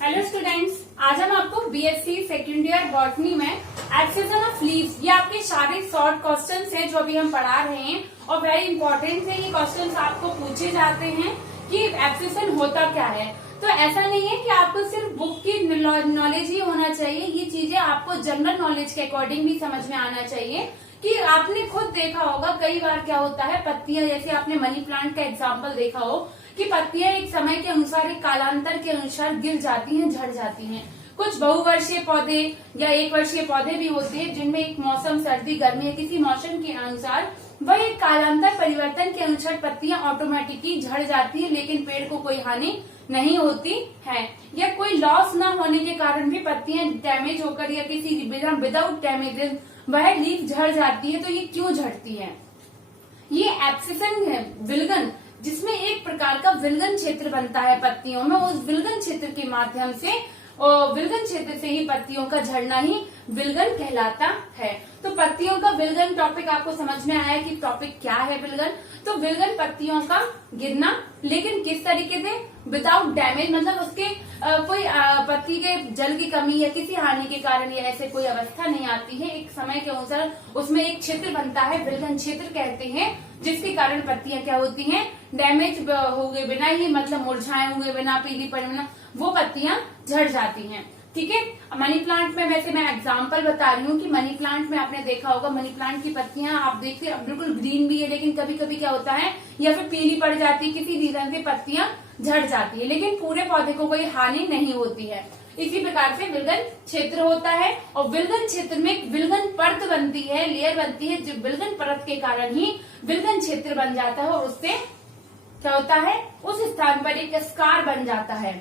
Hello students, आज हम आपको बीएससी सेकेंड ईयर बॉटनी में एक्सेशन ऑफ लीव्स, ये आपके सारे शॉर्ट क्वेश्चंस हैं जो अभी हम पढ़ा रहे हैं और वेरी इंपॉर्टेंट है। ये क्वेश्चंस आपको पूछे जाते हैं कि एक्सेशन होता क्या है। तो ऐसा नहीं है कि आपको सिर्फ बुक की नॉलेज ही होना चाहिए, ये चीजें आपको जनरल नॉलेज के अकॉर्डिंग भी समझ में आना चाहिए। कि आपने खुद देखा होगा कई बार क्या होता है, पत्तियां, जैसे आपने मनी प्लांट का एग्जाम्पल देखा हो कि पत्तियां एक समय के अनुसार, एक कालांतर के अनुसार गिर जाती हैं, झड़ जाती हैं। कुछ बहुवर्षीय पौधे या एक वर्षीय पौधे भी होते हैं जिनमें एक मौसम, सर्दी, गर्मी या किसी मौसम के अनुसार वह एक कालांतर परिवर्तन के अनुसार पत्तियां ऑटोमेटिकली झड़ जाती है, लेकिन पेड़ को कोई हानि नहीं होती है। या कोई लॉस न होने के कारण भी पत्तियां डैमेज होकर या किसी विदाउट डैमेज वह लीफ झड़ जाती है। तो ये क्यों झड़ती है? ये एक्सेशन है, विल्गन, जिसमें एक प्रकार का विल्गन क्षेत्र बनता है पत्तियों में। उस विल्गन क्षेत्र के माध्यम से, और विल्गन क्षेत्र से ही पत्तियों का झड़ना ही विल्गन कहलाता है। तो पत्तियों का विल्गन टॉपिक आपको समझ में आया कि टॉपिक क्या है विल्गन। तो विल्गन पत्तियों का गिरना, लेकिन किस तरीके से? विदाउट डैमेज, मतलब उसके कोई पत्ती के जल की कमी या किसी हानि के कारण या ऐसे कोई अवस्था नहीं आती है। एक समय के अनुसार उसमें एक क्षेत्र बनता है, विल्गन क्षेत्र कहते हैं, जिसके कारण पत्तियां क्या होती हैं? डैमेज हुए बिना ही, मतलब मुरझाए हुए बिना, पीली पड़े बिना वो पत्तियां झड़ जाती हैं। ठीक है। मनी प्लांट में वैसे मैं एग्जांपल बता रही हूँ कि मनी प्लांट में आपने देखा होगा, मनी प्लांट की पत्तियां आप देखते बिल्कुल ग्रीन भी है, लेकिन कभी कभी क्या होता है, या फिर पीली पड़ जाती है, किसी रीजन से पत्तियां झड़ जाती है, लेकिन पूरे पौधे को कोई हानि नहीं होती है। इसी प्रकार से विल्गन क्षेत्र होता है, और विल्गन क्षेत्र में एक विल्गन परत बनती है, लेयर बनती है, जो विल्गन परत के कारण ही विल्गन क्षेत्र बन जाता है, और उससे क्या होता है, उस स्थान पर एक स्कार बन जाता है।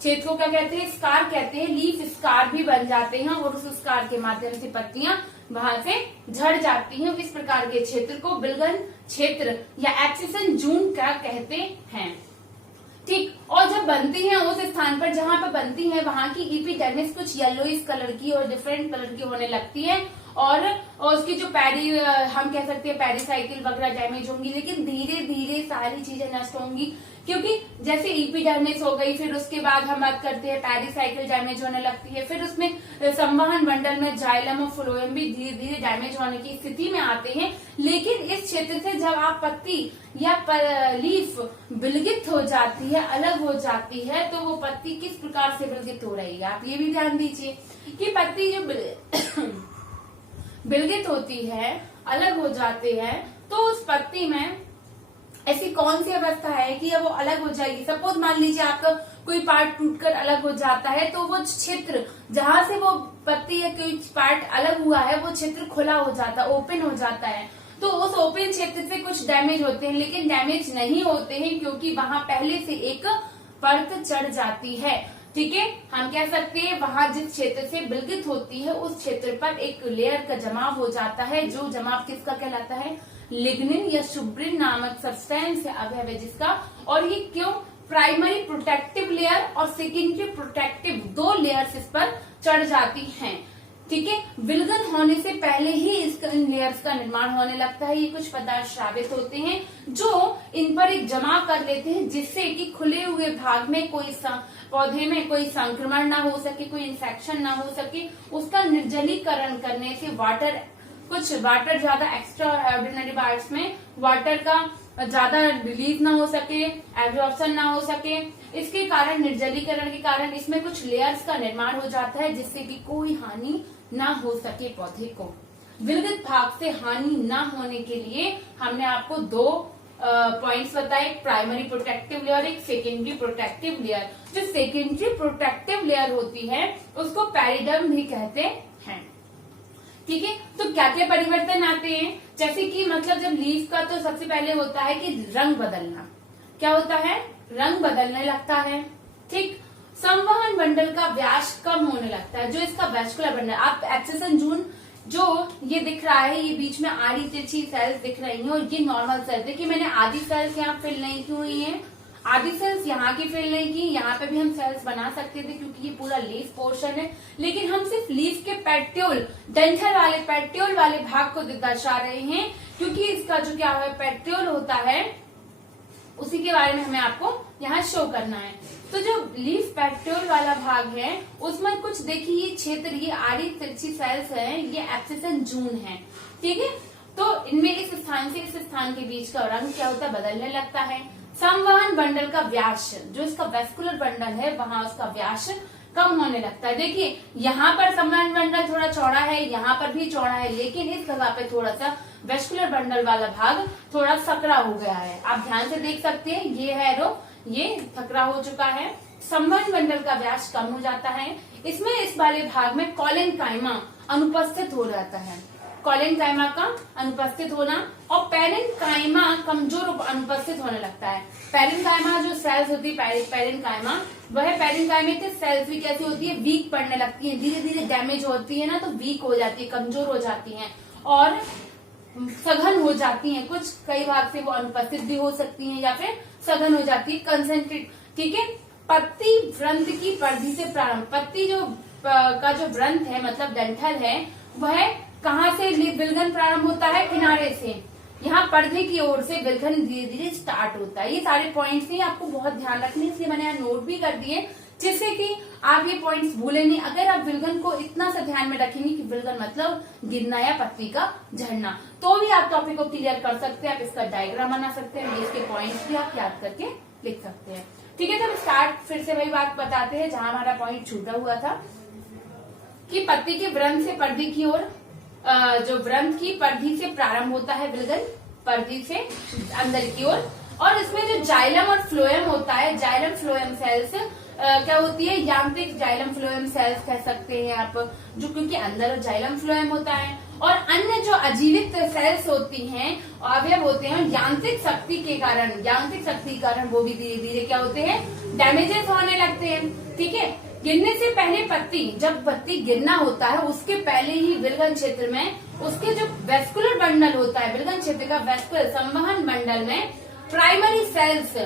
क्षेत्र को क्या कहते हैं? स्कार कहते हैं। लीफ स्कार भी बन जाते हैं, और उस स्कार के माध्यम से पत्तियां वहां से झड़ जाती हैं। इस प्रकार के क्षेत्र को विल्गन क्षेत्र या एक्सेशन जून का कहते हैं। ठीक। और जब बनती है उस स्थान पर जहां पर बनती है, वहां की एपिडर्मिस कुछ येलोइश कलर की और डिफरेंट कलर की होने लगती है, और उसकी जो हम कह सकते हैं पेरिसाइकिल वगैरह डैमेज होंगी, लेकिन धीरे धीरे सारी चीजें नष्ट होंगी। क्योंकि जैसे एपिडर्मिस हो गई, फिर उसके बाद हम बात करते हैं पेरिसाइकिल डैमेज होने लगती है, फिर उसमें संवहन मंडल में जाइलम और फ्लोएम भी धीरे धीरे डैमेज होने की स्थिति में आते हैं। लेकिन इस क्षेत्र से जब आप पत्ती या लीफ विलगित हो जाती है, अलग हो जाती है, तो वो पत्ती किस प्रकार से विलगित हो रही है, आप ये भी ध्यान दीजिए कि पत्ती जो विलगित होती है, अलग हो जाती है, तो उस पत्ती में ऐसी कौन सी अवस्था है कि वो अलग हो जाएगी। सपोज मान लीजिए आपका कोई पार्ट टूटकर अलग हो जाता है, तो वो क्षेत्र जहां से वो पत्ती या कोई पार्ट अलग हुआ है, वो क्षेत्र खुला हो जाता है, ओपन हो जाता है। तो उस ओपन क्षेत्र से कुछ डैमेज होते हैं, लेकिन डैमेज नहीं होते हैं, क्योंकि वहां पहले से एक परत चढ़ जाती है। ठीक है। हम कह सकते हैं वहां जिस क्षेत्र से विलगित होती है, उस क्षेत्र पर एक लेयर का जमाव हो जाता है, जो जमाव किसका कहलाता है? लिग्निन या सुब्रिन नामक सब्सटेंस से अवयव है जिसका। और ये क्यों? प्राइमरी प्रोटेक्टिव लेयर और सेकेंडरी प्रोटेक्टिव, दो लेयर्स इस पर चढ़ जाती हैं। ठीक है। विल्गन होने से पहले ही इन लेयर्स का निर्माण होने लगता है। ये कुछ पदार्थ स्रावित होते हैं जो इन पर एक जमाव कर लेते हैं, जिससे कि खुले हुए भाग में पौधे में कोई संक्रमण ना हो सके, कोई इन्फेक्शन ना हो सके। उसका निर्जलीकरण करने से कुछ वाटर ज्यादा एक्स्ट्रा ऑर्डिनरी पार्ट्स में वाटर का ज्यादा रिलीज ना हो सके, एब्जॉर्प्शन ना हो सके, इसके कारण, निर्जलीकरण के कारण इसमें कुछ लेयर्स का निर्माण हो जाता है, जिससे कि कोई हानि ना हो सके पौधे को। विलगित भाग से हानि ना होने के लिए हमने आपको दो पॉइंट्स बताए, प्राइमरी प्रोटेक्टिव लेयर, एक सेकेंडरी प्रोटेक्टिव लेयर। जो सेकेंडरी प्रोटेक्टिव लेयर होती है उसको पेरिडर्म भी कहते हैं। ठीक है। तो क्या क्या परिवर्तन आते हैं? जैसे कि मतलब जब लीफ का, तो सबसे पहले होता है कि रंग बदलना। क्या होता है? रंग बदलने लगता है। ठीक। संवहन मंडल का व्यास कम होने लगता है, जो इसका वैस्कुलर बंडल, आप एक्सेशन जून जो ये दिख रहा है, ये बीच में आड़ी तिरछी सेल्स दिख रही हैं, और ये नॉर्मल सेल्स। देखिए मैंने आधी सेल्स यहाँ फिल नहीं की हुई है, आधी सेल्स यहाँ की फिल नहीं की। यहाँ पे भी हम सेल्स बना सकते थे क्योंकि ये पूरा लीफ पोर्शन है, लेकिन हम सिर्फ लीफ के पेट्यूल, डंठल वाले पेट्यूल वाले भाग को दर्शा रहे हैं, क्योंकि इसका जो क्या है पेट्यूल होता है, उसी के बारे में हमें आपको यहाँ शो करना है। तो जो लीफ पेट्रोल वाला भाग है उसमें कुछ देखिए ये क्षेत्र, ये आड़ी तिरछी सेल्स है, ये एब्सिसन जून है, ठीक है। तो इनमें इस स्थान से इस स्थान के बीच का रंग क्या होता है, बदलने लगता है। संवहन बंडल का व्यास, जो इसका वेस्कुलर बंडल है वहां उसका व्यास कम होने लगता है। देखिए यहाँ पर संवहन बंडल थोड़ा चौड़ा है, यहाँ पर भी चौड़ा है, लेकिन इस जगह पे थोड़ा सा वेस्कुलर बंडल वाला भाग थोड़ा सकरा हो गया है। आप ध्यान से देख सकते हैं, ये है रो, ये सकरा हो चुका है। संवहन बंडल का व्यास कम हो जाता है। इसमें इस वाले भाग में कॉलेनकाइमा अनुपस्थित हो जाता है, कॉलेनकाइमा का अनुपस्थित होना, और पेरेन्काइमा कमजोर अनुपस्थित होने लगता है। पेरेन्काइमा जो सेल्स होती है, पेरेन्काइमा, वह पेरेन्काइमा की सेल्स भी कैसी होती है, वीक पड़ने लगती है, धीरे धीरे डैमेज होती है ना, तो वीक हो जाती है, कमजोर हो जाती है और सघन हो जाती हैं। कुछ कई भाग से वो अनुपस्थित भी हो सकती हैं या फिर सघन हो जाती है, कंसेंट्रेट, ठीक है। पत्ती व्रंत की परिधि से प्रारंभ, पत्ती जो का जो व्रंत है मतलब डंठल है, वह कहाँ से विलगन प्रारंभ होता है, किनारे से, यहाँ पर्दे की ओर से विलगन धीरे धीरे स्टार्ट होता है। ये सारे पॉइंट्स ही आपको बहुत ध्यान रखने, इसलिए मैंने यहाँ नोट भी कर दिए, जिससे कि आप ये पॉइंट्स भूले नहीं। अगर आप विलगन को इतना सा ध्यान में रखेंगे कि विलगन मतलब गिरना या पत्ती का झड़ना, तो भी आप टॉपिक को क्लियर कर सकते हैं। आप इसका डायग्राम बना सकते हैं, इसके पॉइंट्स भी आप याद करके लिख सकते हैं, ठीक है। तो हम स्टार्ट फिर से वही बात बताते हैं जहां हमारा पॉइंट छूटा हुआ था, कि पत्ती के व्रंत से पर्दी की ओर, जो व्रंत की परिधि से प्रारंभ होता है विलगन, परिधि से अंदर की ओर, और इसमें जो जाइलम और फ्लोएम होता है, जाइलम फ्लोएम सेल्स क्या होती है, यांत्रिक जाइलम फ्लोएम सेल्स कह सकते हैं आप, जो क्योंकि अंदर जाइलम फ्लोएम होता है। और अन्य जो अजीवित सेल्स होती हैं, अवयव होते हैं, यांत्रिक शक्ति के कारण वो भी धीरे धीरे क्या होते हैं, डैमेजेस होने लगते हैं, ठीक है। गिरने से पहले पत्ती, जब पत्ती गिरना होता है उसके पहले ही विलगन क्षेत्र में उसके जो वेस्कुलर बंडल होता है, विलगन क्षेत्र का वेस्कुलर संवहन बंडल में प्राइमरी सेल्स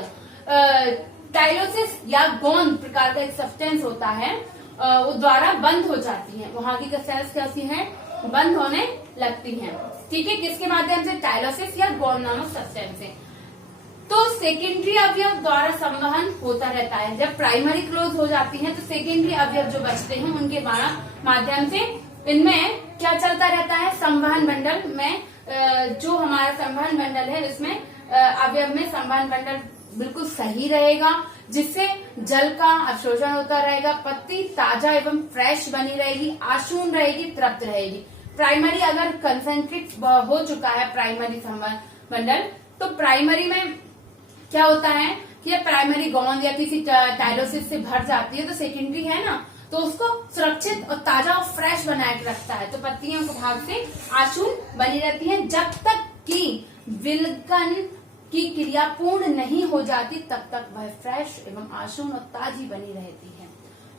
टाइलोसिस या गोंद प्रकार का एक सब्सटेंस होता है, वो द्वारा बंद हो जाती है। वहां की सेल्स कैसी हैं, बंद होने लगती हैं, ठीक है। किसके माध्यम से, टाइलोसिस या गोंद नामक सब्सटेंस से। तो सेकेंडरी अवयव द्वारा संवहन होता रहता है। जब प्राइमरी क्लोज हो जाती है तो सेकेंडरी अवयव जो बचते हैं उनके माध्यम से इनमें क्या चलता रहता है, संवहन बंडल में, जो हमारा संवहन बंडल है उसमें अवयव में संवहन बंडल बिल्कुल सही रहेगा, जिससे जल का अवशोषण होता रहेगा, पत्ती ताजा एवं फ्रेश बनी रहेगी, आशून रहेगी, तृप्त रहेगी। प्राइमरी अगर कंसेंट्रिक हो चुका है प्राइमरी संवहन बंडल, तो प्राइमरी में क्या होता है कि प्राइमरी गोंद या किसी टाइलोसिस से भर जाती है, तो सेकेंडरी है ना, तो उसको सुरक्षित और ताजा और फ्रेश बनाए रखता है। तो पत्तियों के भाग से आशून बनी रहती है, जब तक कि विलगन की क्रिया पूर्ण नहीं हो जाती तब तक वह फ्रेश एवं आशून और ताजी बनी रहती है,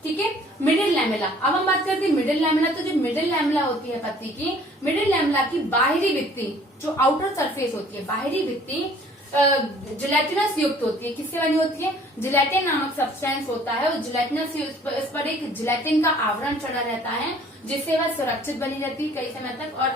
ठीक है। मिडिल लैमेला, अब हम बात करते हैं मिडिल लैमेला। तो जो मिडिल लैमेला होती है पत्ती की, मिडिल लैमेला की बाहरी भित्ति, जो आउटर सरफेस होती है, बाहरी भित्ति जिलेटिनस युक्त होती है। किससे बनी होती है, जिलेटिन नामक सब्सटेंस होता है, और जिलेटिनस, इस पर एक जिलेटिन का आवरण चढ़ा रहता है, जिससे वह सुरक्षित बनी रहती है कई समय तक और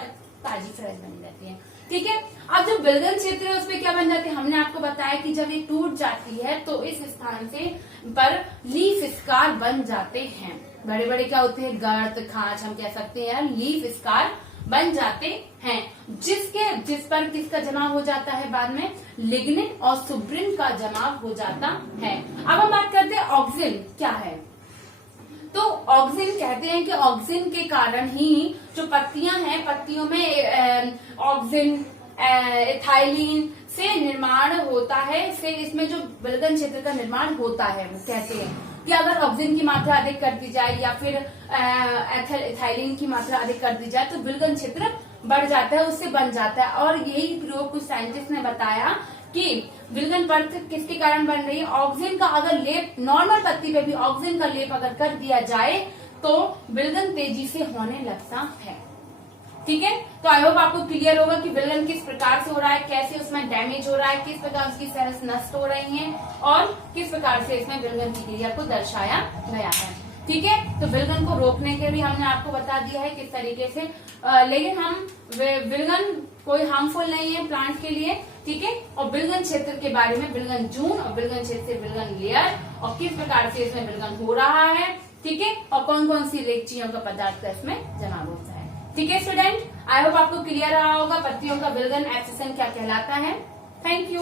ताजी फ्रेश बनी रहती है, ठीक है। अब जो विलगन क्षेत्र है उसमें क्या बन जाती है, हमने आपको बताया कि जब ये टूट जाती है तो इस स्थान से पर लीफ स्कार बन जाते हैं। बड़े बड़े क्या होते हैं, गर्त, खांच हम कह सकते हैं, लीफ स्कार बन जाते हैं, जिस पर किसका जमाव हो जाता है, बाद में लिग्निन और सुब्रिन का जमाव हो जाता है। अब हम बात करते हैं ऑक्सिन क्या है। तो ऑक्सिन कहते हैं कि ऑक्सिन के कारण ही जो पत्तियां हैं, पत्तियों में ऑक्सिन, एथाइलिन से निर्माण होता है, से इसमें जो विलगन क्षेत्र का निर्माण होता है, वो कहते हैं कि अगर ऑक्सिन की मात्रा अधिक कर दी जाए या फिर एथाइलिन की मात्रा अधिक कर दी जाए तो विलगन क्षेत्र बढ़ जाता है, उससे बन जाता है। और यही प्रयोग कुछ साइंटिस्ट ने बताया कि विलगन परत किसके कारण बन रही है, ऑक्सिन का अगर लेप, नॉर्मल पत्ती पे भी ऑक्सिन का लेप अगर कर दिया जाए तो विलगन तेजी से होने लगता है, ठीक है। तो आई होप आपको क्लियर होगा कि विलगन किस प्रकार से हो रहा है, कैसे उसमें डैमेज हो रहा है, किस प्रकार उसकी सेल्स नष्ट हो रही हैं और किस प्रकार से इसमें विलगन की क्रिया को दर्शाया गया है, ठीक है। तो विलगन को रोकने के भी हमने आपको बता दिया है किस तरीके से, लेकिन हम विलगन कोई हार्मफुल नहीं है प्लांट के लिए, ठीक है। और विलगन क्षेत्र के बारे में, विलगन जून और विलगन क्षेत्र से विलगन लेयर और किस प्रकार से इसमें विलगन हो रहा है, ठीक है, और कौन कौन सी रेखचियों का पदार्थ का इसमें जमाव होता है। ठीक है स्टूडेंट, आई होप आपको क्लियर रहा होगा पत्तियों का विलगन एब्सेशन क्या कहलाता है। Thank you.